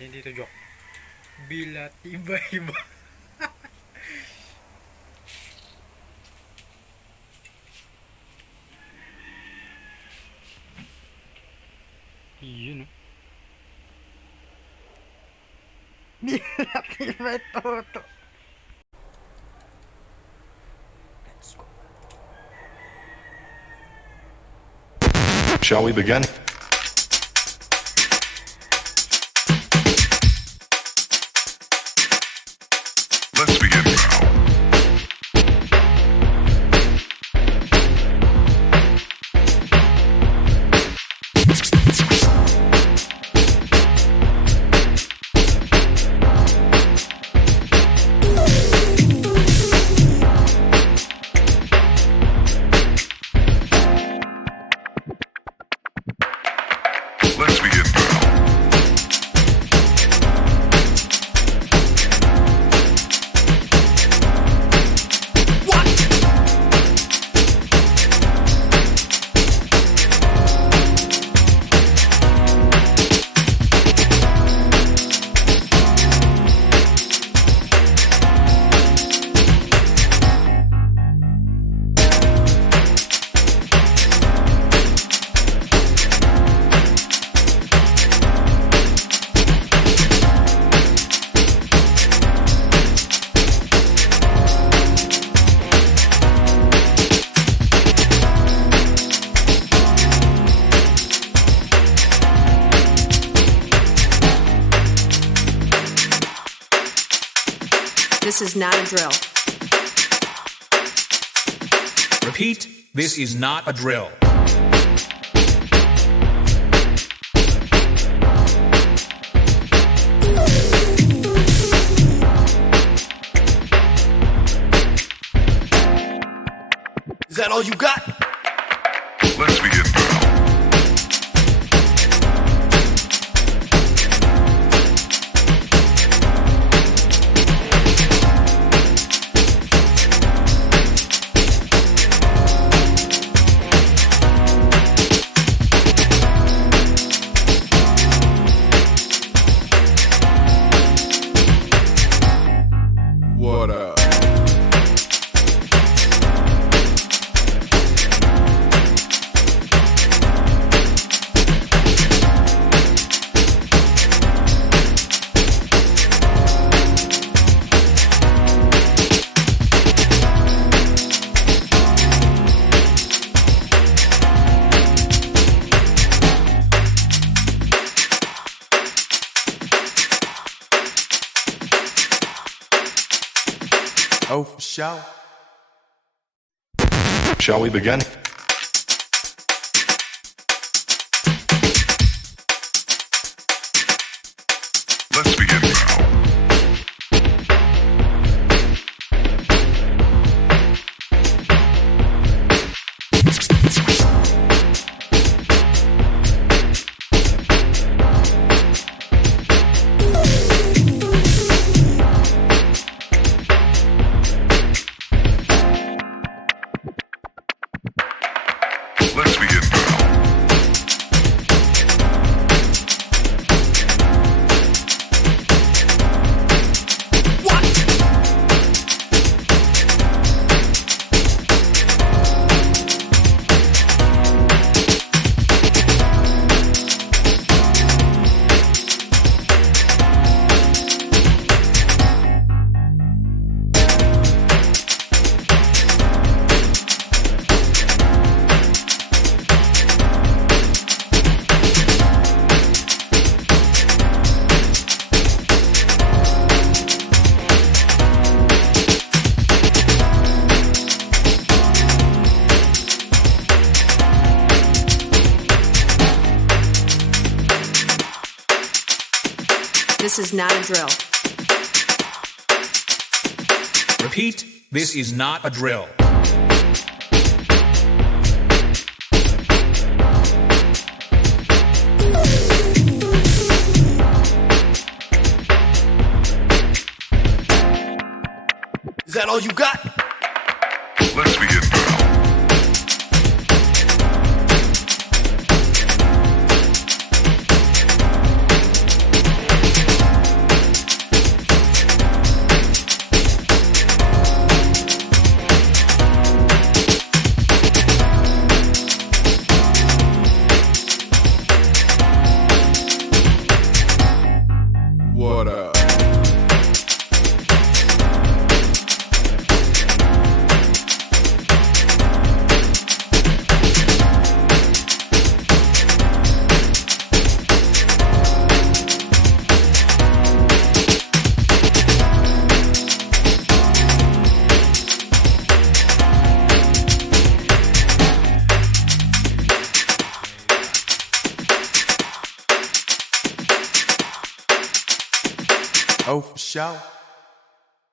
Hindi to joke. Bilat iba-iba. Yun, no? Bilat iba ito. Let's go. Shall we begin? Let's begin now. Let's begin now. This is not a drill. Repeat, this is not a drill. Is that all you got? Let's begin now. What up? Oh, for sure. Shall we begin? Let's begin now. Let's begin now. This is not a drill. Repeat, this is not a drill. Is that all you got? Let's begin now. Oh, for sure.